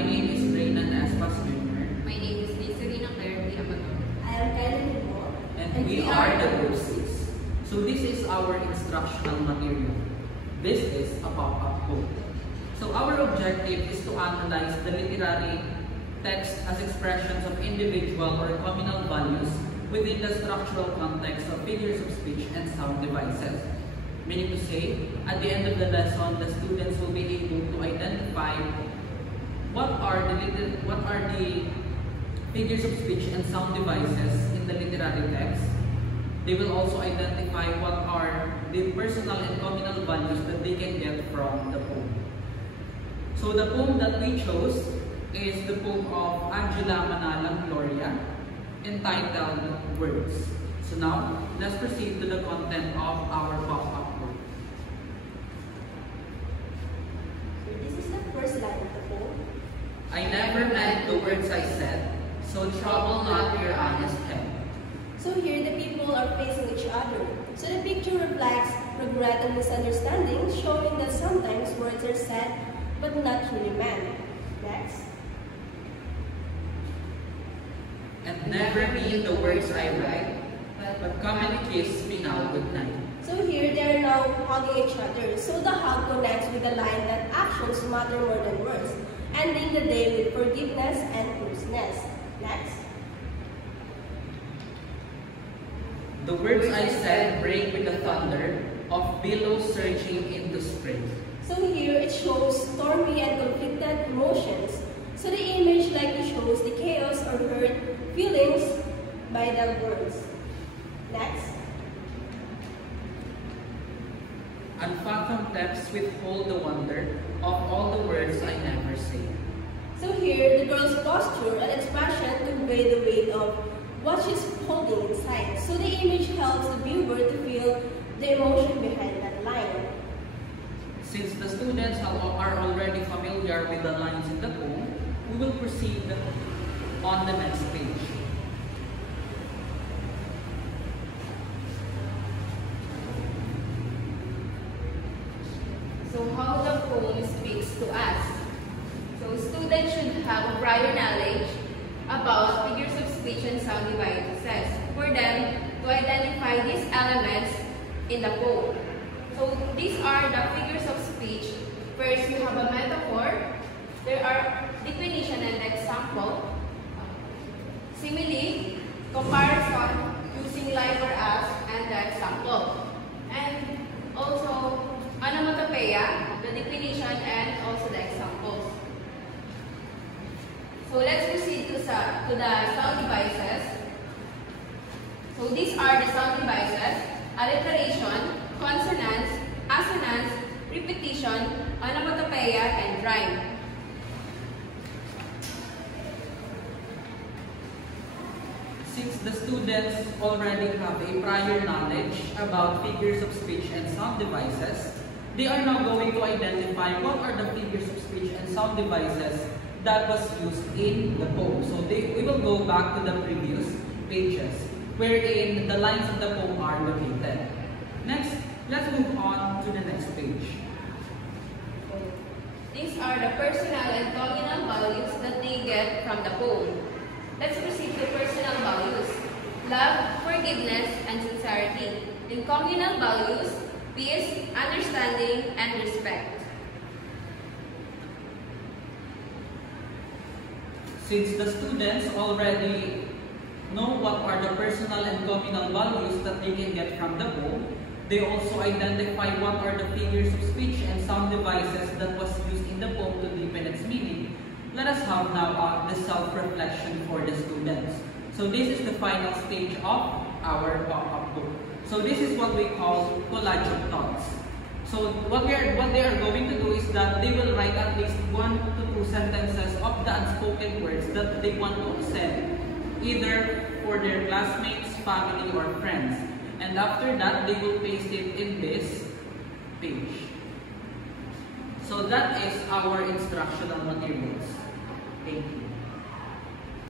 My name is Reynan Espas Jr. My name is Liserina Claire T. Amador. I am Kylie Limbo. And we are the Group 6. So this is our instructional material. This is a pop-up book. So our objective is to analyze the literary text as expressions of individual or communal values within the structural context of figures of speech and sound devices. Meaning to say, at the end of the lesson, the students will be able to identify what are the figures of speech and sound devices in the literary text. They will also identify what are the personal and communal values that they can get from the poem. So the poem that we chose is the poem of Angela Manalang Gloria, entitled Words. So now, let's proceed to the content of our pop-up book. So this is the first line of the poem. I never meant the words I said, so trouble not your honest head. So here the people are facing each other. So the picture reflects regret and misunderstanding, showing that sometimes words are said but not really meant. Next. And never mean the words I write, but come and kiss me now good night. So here they are now hugging each other. So the hug connects with the line that actions matter more than words, ending the day with forgiveness and closeness. Next. The words I said break with the thunder of billows surging into spring. So here it shows stormy and conflicted emotions. So the image likely shows the chaos or hurt feelings by the words. Next. Unfathomed depths withhold the wonder of all the words I never say. So here the girl's posture and expression convey the weight of what she's holding inside. So the image helps the viewer to feel the emotion behind that line. Since the students are already familiar with the lines in the poem, we will proceed on the next page. So how the poem speaks to us. So students should have a prior knowledge about figures of speech and sound devices for them to identify these elements in the poem. So these are the figures of speech. First, you have a metaphor. There are definition and example. Simile, comparison, using like or as, and the example. And also, onomatopoeia, the definition and also the examples. So let's proceed to the sound devices. So these are the sound devices: alliteration, consonants, assonance, repetition, onomatopoeia, and rhyme. Since the students already have a prior knowledge about figures of speech and sound devices, they are now going to identify what are the figures of speech and sound devices that was used in the poem. So we will go back to the previous pages wherein the lines of the poem are located. Next, let's move on to the next page. These are the personal and communal values that they get from the poem. Let's proceed to personal values: love, forgiveness, and sincerity. In communal values, peace, understanding, and respect. Since the students already know what are the personal and communal values that they can get from the poem, they also identify what are the figures of speech and sound devices that was used in the poem to deepen its meaning. Let us have now the self-reflection for the students. So this is the final stage of our pop-up book. So this is what we call collage of thoughts. So what they are going to do is that they will write at least 1 to 2 sentences of the unspoken words that they want to say, either for their classmates, family, or friends. And after that, they will paste it in this page. So that is our instructional materials. Thank you.